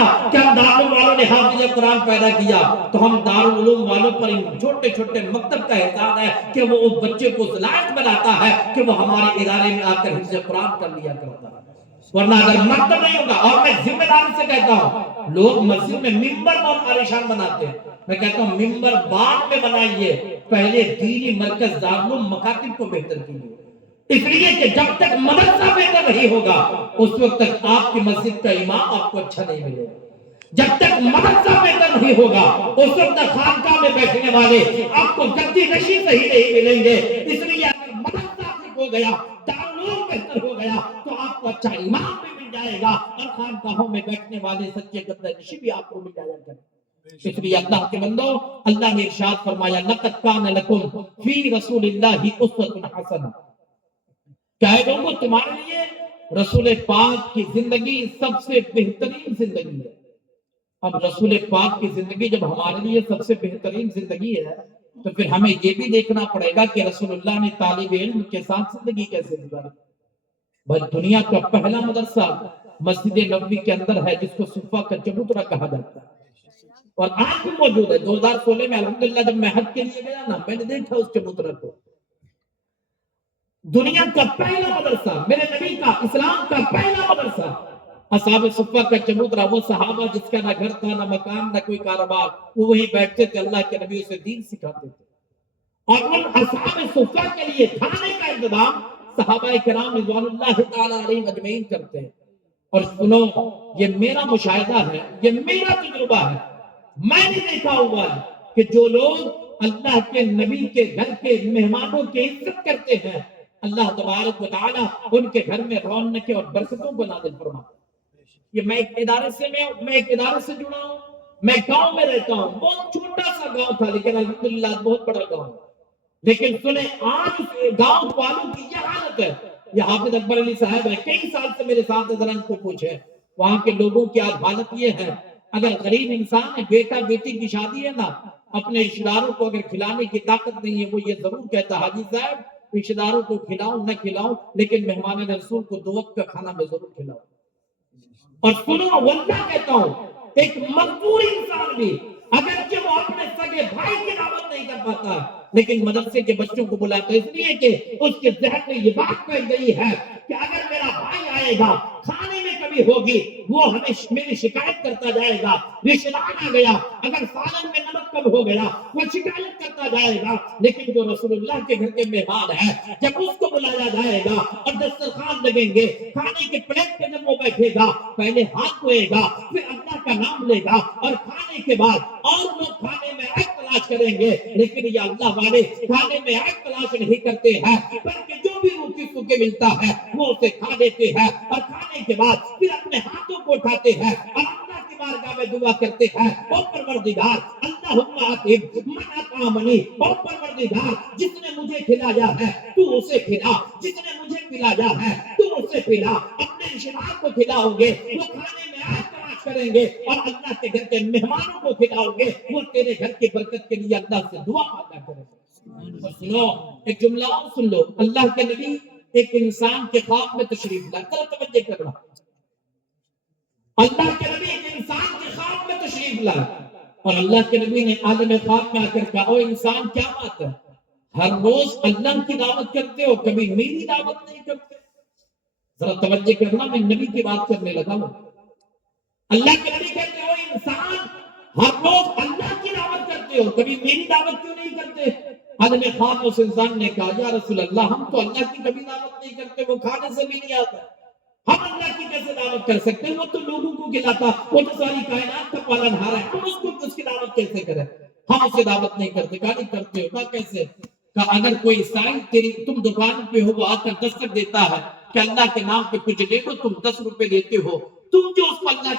نا کہ ہم دارالعلوم والوں نے حافظ قرآن پیدا کیا تو ہم دارالعلوم والوں پر ان چھوٹے چھوٹے مکتب کا احسان ہے کہ وہ اس بچے کو لائق بناتا ہے کہ وہ ہمارے ادارے میں آ کر حفظ قرآن کر لیا کرتا ہے. ورنہ اگر مکتب نہیں ہوگا, اور میں ذمہ داری سے کہتا ہوں, لوگ مسجد میں ممبر بہت عالیشان بناتے ہیں, میں کہتا ہوں ممبر بعد میں بنائیے, پہلے دینی مرکز دارالعلوم مکاتب کو بہتر کیجیے. اس لیے کہ جب تک مدرسہ بہتر نہیں ہوگا اس وقت تک آپ کی مسجد کا امام آپ کو اچھا نہیں ملے گا. جب تک مدرسہ بہتر نہیں ہوگا اس وقت تک خانقاہ میں بیٹھنے والے آپ کو گدی نشی صحیح نہیں ملیں گے. اس لیے اگر مدرسہ ٹھیک ہو گیا, دارالعلوم بہتر ہو گیا, تو آپ کو اچھا امام بھی مل جائے گا اور خانقاہوں میں بیٹھنے والے سچے گدی نشی بھی آپ کو مل جائے گا. اس لیے اللہ کے بندو, اللہ نے ارشاد فرمایا لقد کان لکم فی رسول اللہ اسوۃ حسنہ, کیا ہے لوگوں تمہارے لیے رسول پاک کی زندگی سب سے بہترین زندگی ہے. اب رسول پاک کی زندگی جب ہمارے لیے سب سے بہترین زندگی ہے تو پھر ہمیں یہ بھی دیکھنا پڑے گا کہ رسول اللہ نے طالب علم کے ساتھ زندگی کیسے گزاری. بس دنیا کا پہلا مدرسہ مسجد نبوی کے اندر ہے جس کو صفہ کا چبوترا کہا جاتا ہے, اور آج بھی موجود ہے. 2016 میں الحمدللہ جب میں حج کے لیے گیا نا, میں نے دیکھا اس چبوترا کو. دنیا کا پہلا مدرسہ, میرے نبی کا, اسلام کا پہلا مدرسہ, اصحاب صفہ کا چبوترا. وہ صحابہ جس کا نہ گھر تھا نہ مکان نہ کوئی کاروبار, وہ وہیں بیٹھتے تھے, اللہ کے نبی اسے دین سکھاتے تھے. اور ان اصحاب صفہ کے لیے کھانے کا انتظام صحابہ کرام رضوان اللہ تعالی علیہم اجمعین کرتے ہیں. اور سنو, یہ میرا مشاہدہ ہے, یہ میرا تجربہ ہے, میں نے دیکھا ہوا ہے کہ جو لوگ اللہ کے نبی کے گھر کے مہمانوں کی عزت کرتے ہیں, اللہ تبارک و تعالی ان کے گھر میں رونقیں اور برکتوں کو نازل فرماتا ہے. یہ میں ایک ادارے سے جڑا ہوں, میں گاؤں میں رہتا ہوں, بہت چھوٹا سا گاؤں تھا لیکن الحمدللہ بہت بڑا گاؤں. لیکن سنیں آج گاؤں والوں کی یہ حالت ہے. یہ حافظ اکبر علی صاحب ہے, کئی سال سے میرے ساتھ ذرا ان کو پوچھے, وہاں کے لوگوں کی آج حالت یہ ہے, اگر غریب انسان ہے, بیٹا بیٹی کی شادی ہے نا, اپنے رشتہ داروں کو اگر کھلانے کی طاقت نہیں ہے, وہ یہ ضرور کہتا حاجی صاحب رشتہ داروں کو کھلاؤں نہ کھلاؤں لیکن مہمان رسول کو 2 وقت کا کھانا میں ضرور کھلاؤں. اور سنو, واللہ کہتا ہوں, ایک مجبور انسان بھی اگرچہ وہ اپنے سگے بھائی کی دعوت نہیں کر پاتا لیکن مدرسے کے بچوں کو بلاتا ہے, اس لیے کہ اس کے ذہن میں یہ بات پڑ گئی ہے کہ اگر میرا بھائی آئے گا, کھانے میں کمی ہوگی, وہ ہمیں میری شکایت کرتا جائے گا. رشتہ دار آ گیا, اگر سالن میں نمک کم ہو گیا وہ شکایت کرتا جائے گا. لیکن جو رسول اللہ کے گھر کے مہمان ہیں, جب اس کو بلایا جائے گا اور دسترخوان لگیں گے, کھانے کے پلیٹ پہ جب وہ بیٹھے گا, پہلے ہاتھ دھوئے گا, پھر اللہ کا نام لے گا, اور کھانے کے بعد اور لوگ کھانے میں عیب تلاش کریں گے. لیکن یہ اللہ والے کھانے میں عیب تلاش نہیں کرتے ہیں, بلکہ جو بھی روٹی سوکھے ملتا ہے وہ اسے کھا لیتے ہیں, اور کھانے کے بعد پھر اپنے ہاتھوں کو اٹھاتے ہیں اور اللہ کی بارگاہ میں دعا کرتے ہیں, او پروردگار اللہم آتب من اطعمنی, او پروردگار جس نے مجھے کھلایا ہے تو اسے کھلا, جس نے مجھے پلایا ہے تو اسے پلا. اپنے رشتہ دار کو کھلاؤ گے وہ کھانے میں عیب تلاش کریں گے, اور اللہ کے گھر کے مہمانوں کو کھلاؤ گے وہ تیرے گھر کی برکت کے لیے اللہ سے دعا مانگا کریں گے. اور سنو, ایک جملہ اور سن لو, اللہ کے نبی ایک انسان کے خواب میں تشریف لائے, توجہ کرنا, اللہ کے نبی ایک انسان کے خواب میں تشریف لائے, اور اللہ کے نبی نے عالم خواب میں آ کر کہا, او انسان کیا بات ہے, ہر روز اللہ کی دعوت کرتے ہو, کبھی میری دعوت نہیں کرتے. ذرا توجہ کرنا, میں نبی کی بات کرنے لگا ہوں. اللہ کے نبی کہتے ہو انسان ہر روز اللہ کی دعوت کرتے ہو, کبھی میری دعوت کیوں نہیں کرتے. عالم خواب اس انسان نے کہا, یا رسول اللہ ہم تو اللہ کی کبھی دعوت نہیں کرتے, وہ کھانے سے بھی نہیں آتا, ہم اللہ کی کیسے دعوت کر سکتے ہیں, وہ تو لوگوں کو کھلاتا, وہ تو ساری کائنات کا پالنہار ہے, ہم اس کی دعوت کیسے کریں. ہم اسے دعوت نہیں کرتے. کہا نہیں کرتے ہو, کہا کیسے. کہا اگر کوئی سائن تم دکان پہ ہو, وہ آ کر دستک دیتا ہے کہ اللہ کے نام پہ کچھ لے لو, تم 10 روپے دیتے ہو, تم جو اس کو اللہ